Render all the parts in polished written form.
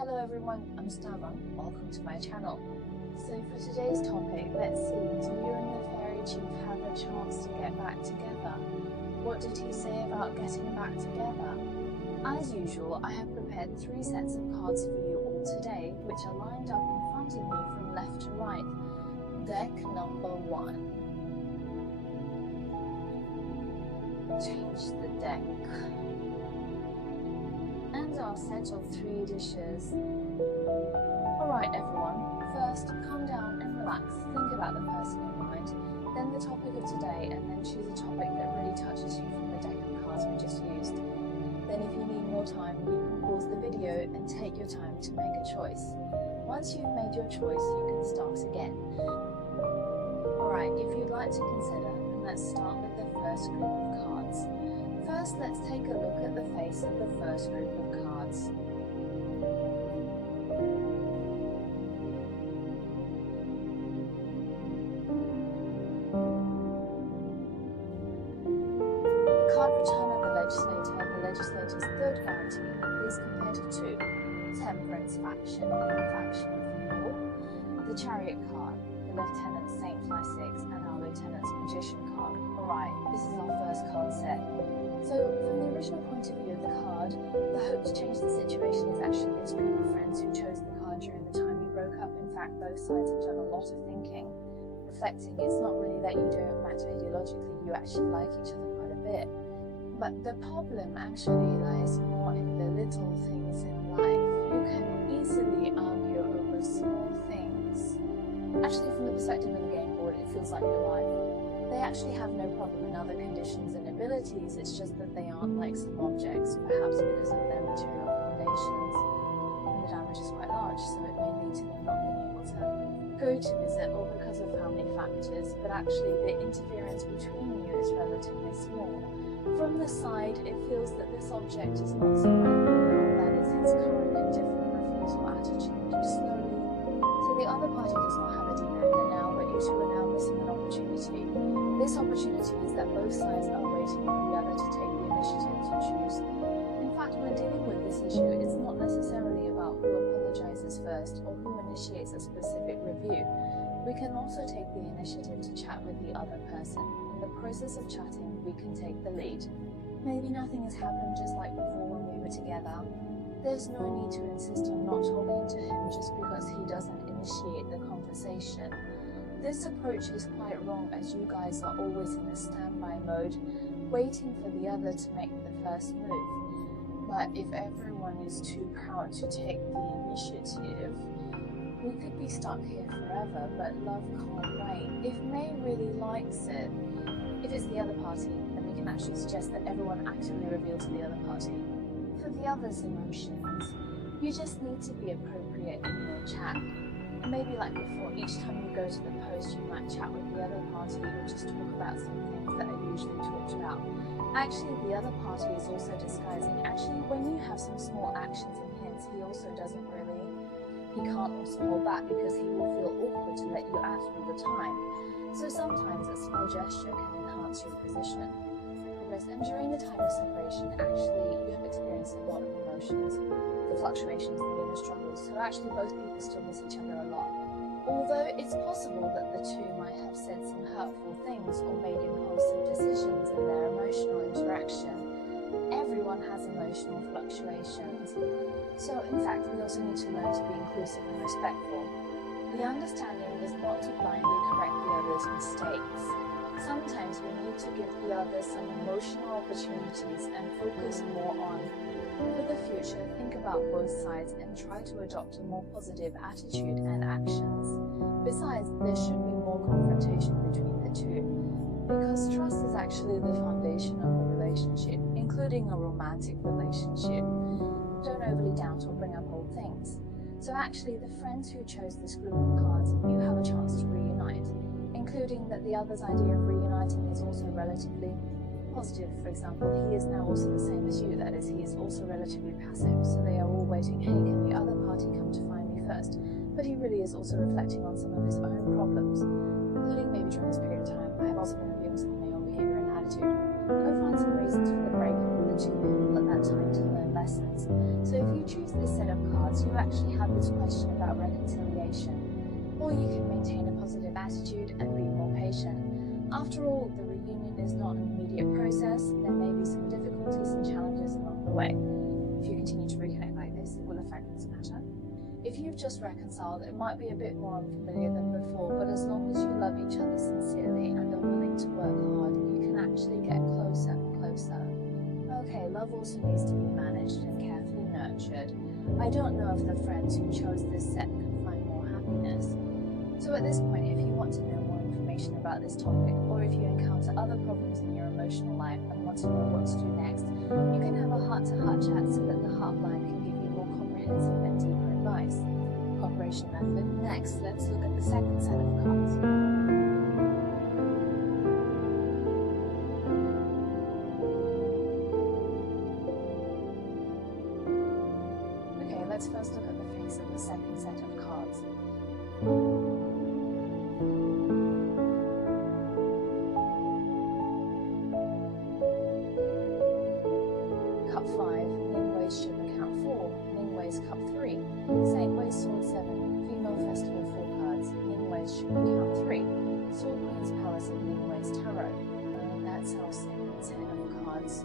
Hello everyone, I'm Stama. Welcome to my channel. So for today's topic, let's see, do you and the fairy chief have a chance to get back together? What did he say about getting back together? As usual, I have prepared 3 sets of cards for you all today, which are lined up in front of me from left to right. Deck number 1. Change the deck. And our set of 3 dishes. Alright everyone, first calm down and relax, think about the person in mind, then the topic of today, and then choose a topic that really touches you from the deck of cards we just used. Then if you need more time, you can pause the video and take your time to make a choice. Once you've made your choice, you can start again. Alright, if you'd like to consider, then let's start with the first group of cards. First, let's take a look at the face of the first group of cards. The card Return of the legislator's third guarantee, is compared to 2. Temperance faction, the faction of the law. The Chariot card, the Lieutenant's Saint Fly 6, and our Lieutenant's Magician card. Alright, this is our first card set. So, from the original point of view of the card, the hope to change the situation is actually this group of friends who chose the card during the time you broke up. In fact, both sides have done a lot of thinking. Reflecting, it's not really that you don't match ideologically, you actually like each other quite a bit. But the problem actually lies more in the little things in life. You can easily argue over small things. Actually, from the perspective of the game board, it feels like your life. They actually have no problem in other conditions and abilities, it's just that they aren't like some objects, perhaps because of their material foundations. And the damage is quite large, so it may lead to them not being able to go to visit, or because of family factors, but actually the interference between you is relatively small. From the side, it feels that this object is not surviving, that is his current indifferent refusal attitude. You slowly, so the other party does not have a deep anger now, but you two are now missing an opportunity. This opportunity is that both sides are waiting for the other to take the initiative to choose. In fact, when dealing with this issue, it's not necessarily about who apologizes first or who initiates a specific review. We can also take the initiative to chat with the other person. In the process of chatting, we can take the lead. Maybe nothing has happened just like before when we were together. There's no need to insist on not talking to him just because he doesn't initiate the conversation. This approach is quite wrong, as you guys are always in a standby mode, waiting for the other to make the first move. But if everyone is too proud to take the initiative, we could be stuck here forever, but love can't wait. If May really likes it, if it's the other party, then we can actually suggest that everyone actively reveal to the other party. For the other's emotions, you just need to be appropriate in your chat. Maybe like before, each time you go to the post, you might chat with the other party or just talk about some things that are usually talked about. Actually, the other party is also disguising. Actually, when you have some small actions and hints, he also doesn't really, he can't also hold back because he will feel awkward to let you out all the time. So sometimes a small gesture can enhance your position. And during the time of separation, actually, you have experienced a lot of emotions, the fluctuations, the inner struggles, so actually both people still miss each other a lot. Although it's possible that the two might have said some hurtful things or made impulsive decisions in their emotional interaction, everyone has emotional fluctuations. So in fact, we also need to learn to be inclusive and respectful. The understanding is not to blindly correct the other's mistakes. Sometimes we need to give the other some emotional opportunities and focus more on, for the future, think about both sides and try to adopt a more positive attitude and actions. Besides, there should be more confrontation between the two, because trust is actually the foundation of a relationship, including a romantic relationship. Don't overly doubt or bring up old things. So actually, the friends who chose this group of cards, you have a chance to reunite, including that the other's idea of reuniting is also relatively positive. For example, he is now also the same as you, that is, he is also relatively passive, so they are all waiting, hey, can the other party come to find me first? But he really is also reflecting on some of his own problems, including maybe during this period of time, I have also been reviewing some of my own behavior and attitude. Go find some reasons for the breakup with the two people at that time to learn lessons. So if you choose this set of cards, you actually have this question about reconciliation. Or you can maintain a positive attitude and be more patient. After all, the reunion is not an immediate process. There may be some difficulties and challenges along the way. If you continue to reconnect like this, it will affect this matter. If you've just reconciled, it might be a bit more unfamiliar than before, but as long as you love each other sincerely and are willing to work hard, you can actually get closer and closer. Okay, love also needs to be managed and carefully nurtured. I don't know if the friends who chose this set can find more happiness. So at this point, if you want to know more information about this topic, or if you encounter other problems in your emotional life and want to know what to do next, you can have a heart-to-heart chat so that the Heartline can give you more comprehensive and deeper advice. Cooperation method. Next, let's look at the second set of cards. Okay, let's first look at the face of the second set of cards. Cup 5, Ning Wei's Ship Account 4, Ning Wei's Cup 3, Saint Wei's Sword 7, Female Festival 4 cards, Ning Wei's Ship Account 3, Sword Queen's Palace of Ning Wei's Tarot. And that's our second set of cards.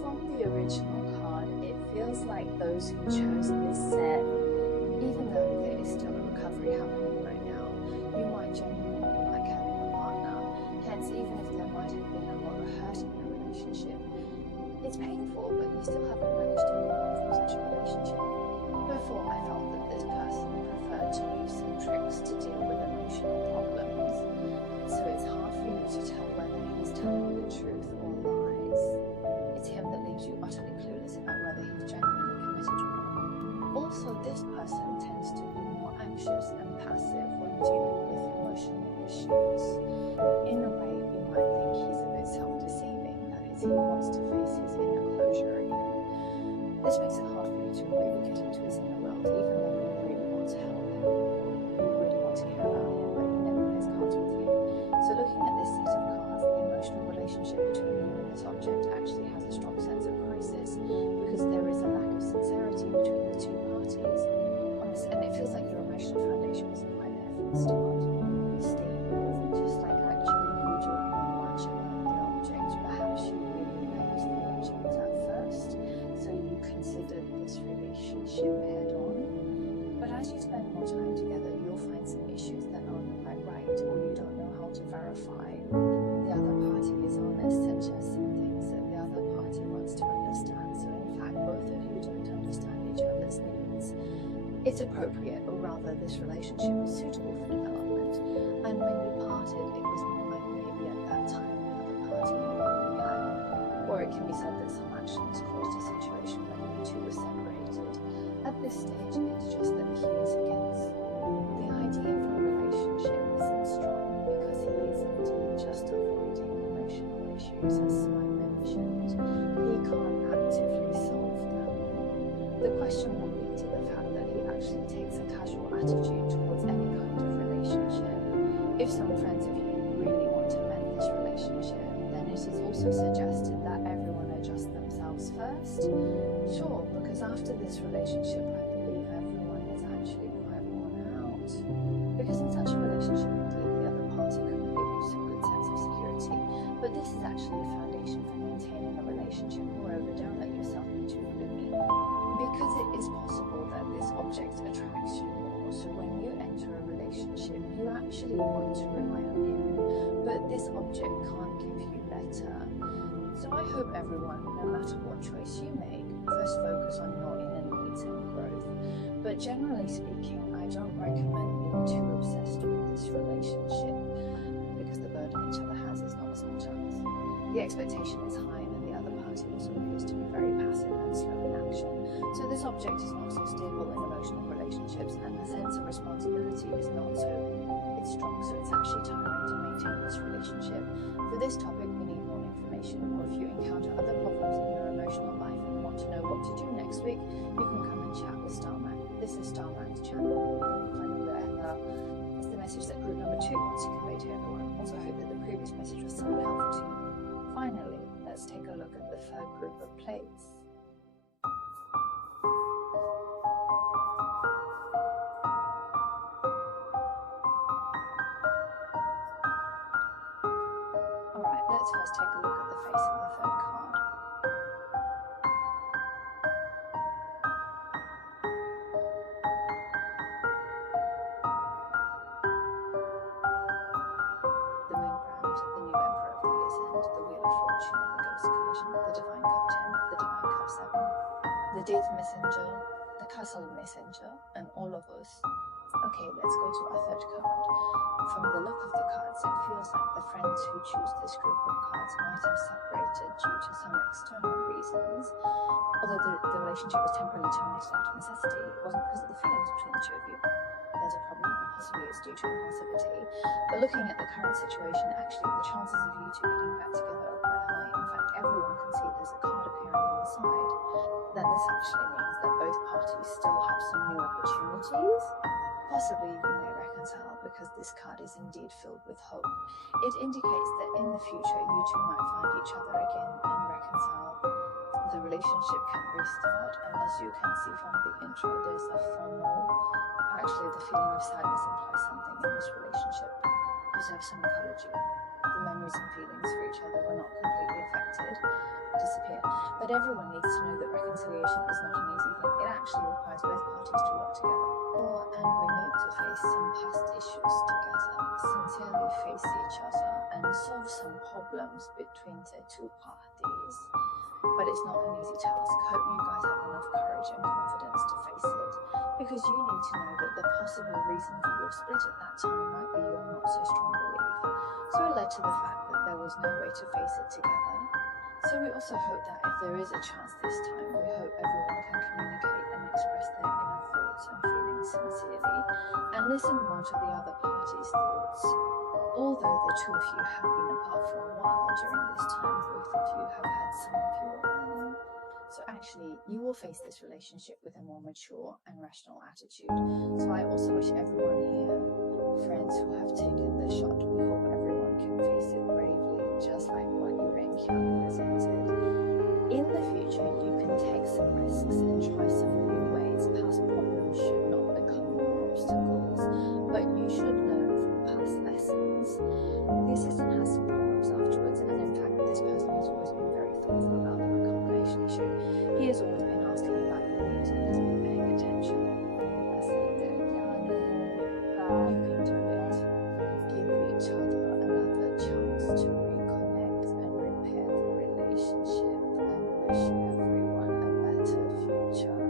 From the original card, it feels like those who chose this set, even though there is still a recovery happening right now, you might genuinely like having a partner. Hence, even if there might have been a lot of hurt in the relationship, it's painful, but you still haven't managed to move on from such a relationship. Before, I felt that this person preferred to use some tricks to deal with emotional problems, so it's hard for you to tell whether he's telling the truth or lies. It's him that leaves you utterly clueless about whether he's genuinely committed or not. Also, this person tends to be more anxious and passive when dealing with emotional issues. In a way, you might think he's a bit self-deceiving, that is, he wants to face his inner closure again. This makes it hard for you to really get into his inner world, even though you really want to help him. You really want to care about him, but he never plays cards with you. So looking at this set of cards, the emotional relationship between you and this object actually has a strong sense of crisis, because there is a lack of sincerity between the two parties. And it feels like your emotional foundation wasn't quite there from the start. Stable, just like actually you don't know much about the object. Perhaps you really liked the object at first, so you considered this relationship head on. But as you spend more time together, you'll find some issues that aren't quite right, or you don't know how to verify the other party is honest and just some things that the other party wants to understand. So in fact, both of you don't understand each other's needs. It's appropriate, or rather this relationship is suitable for development. And when you parted, it was more like maybe at that time the other party really had. Or it can be said that some actions caused a situation where you two were separated. At this stage, it's just that he is against. The idea of a relationship isn't strong because he is indeed just avoiding emotional issues, as I mentioned. He can't actively solve them. The question will lead to the fact that he actually takes a casual attitude towards any kind of relationship. If some friends of you really want to mend this relationship, then it is also suggested that everyone adjust themselves first. Sure, because after this relationship, I believe everyone is actually quite worn out. Because in such a relationship, indeed, the other party can give you some good sense of security. But this is actually a foundation for maintaining a relationship. Moreover, don't let yourself be too gloomy. Because it is possible that this object attracts you more, so when you enter a relationship, you actually want to rely on him, but this object can't give you better. So I hope everyone, no matter what choice you make, first focus on your inner needs and growth. But generally speaking, I don't recommend being too obsessed with this relationship, because the burden each other has is not a small chance. The expectation is high, and the other party also appears to be very passive and slow in action. So this object is not so stable in emotional relationships, and the sense of responsibility is not so strong, so it's actually tiring to maintain this relationship. For this topic, we need more information, or if you encounter other problems in your emotional life and want to know what to do next week, you can come and chat with Starman. This is Starman's channel. Finally, is the message that group number 2 wants to convey to everyone. Also hope that the previous message was somewhat helpful to you. Finally, let's take a look at the third group of plates. let's first take a look at the face of the third card. The Moon Brand, the new Emperor of the Year's End, the Wheel of Fortune and the Ghost Collision, the Divine Cup 10, the Divine Cup 7, the Death Messenger, the Castle Messenger, and all of us. Okay, let's go to our third card. From the look of the cards, it feels like the friends who choose this group of cards might have separated due to some external reasons. Although the relationship was temporarily terminated out of necessity, it wasn't because of the feelings between the two of you. There's a problem, and possibly it's due to impulsivity. But looking at the current situation, actually the chances of you two getting back together are quite high. In fact, everyone can see there's a card appearing on the side. Then this actually means that both parties still have some new opportunities. Possibly you may reconcile because this card is indeed filled with hope. It indicates that in the future you two might find each other again and reconcile. The relationship can restart, and as you can see from the intro, there's a formal, actually the feeling of sadness implies something in this relationship. Observe some psychology. The memories and feelings for each other were not completely affected, disappear. But everyone needs to know that reconciliation is not an easy thing. It actually requires both parties to work together. And we need to face some past issues together, sincerely face each other and solve some problems between the two parties. But it's not an easy task. Hope you guys have enough courage and confidence to face it, because you need to know that the possible reason for your split at that time might be your not so strong belief. So it led to the fact that there was no way to face it together. So we also hope that if there is a chance this time, we hope everyone can communicate and express their inner thoughts and feelings sincerely, and listen more to the other party's thoughts. Although the two of you have been apart for a while, during this time both of you have had some of your own. So actually, you will face this relationship with a more mature and rational attitude. So I also wish everyone here, friends who have taken the shot, we hope everyone can face it bravely, just like what your encounter presented. In the future, you can take some risks and try some new ways. Past problems should not become more obstacles, but you should learn from past lessons. The assistant has some problems afterwards, and in fact, this person has always been very thoughtful about the recombination issue. He has always been asking about your needs and has been paying attention. You can do it. Give each other another chance to reconnect and repair the relationship, and wish everyone a better future.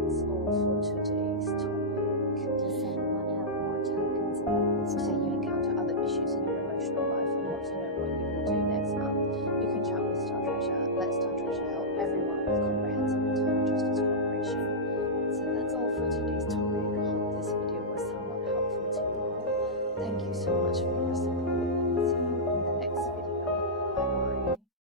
That's all for today's topic. Does anyone have more tokens about this? So you encounter other issues in your emotional life and want to know what you will do next month, you can chat with Star Treasure. Let Star Treasure help everyone with comprehensive internal justice cooperation. So that's all for today's topic. I hope this video was somewhat helpful to you all. Thank you so much for your support.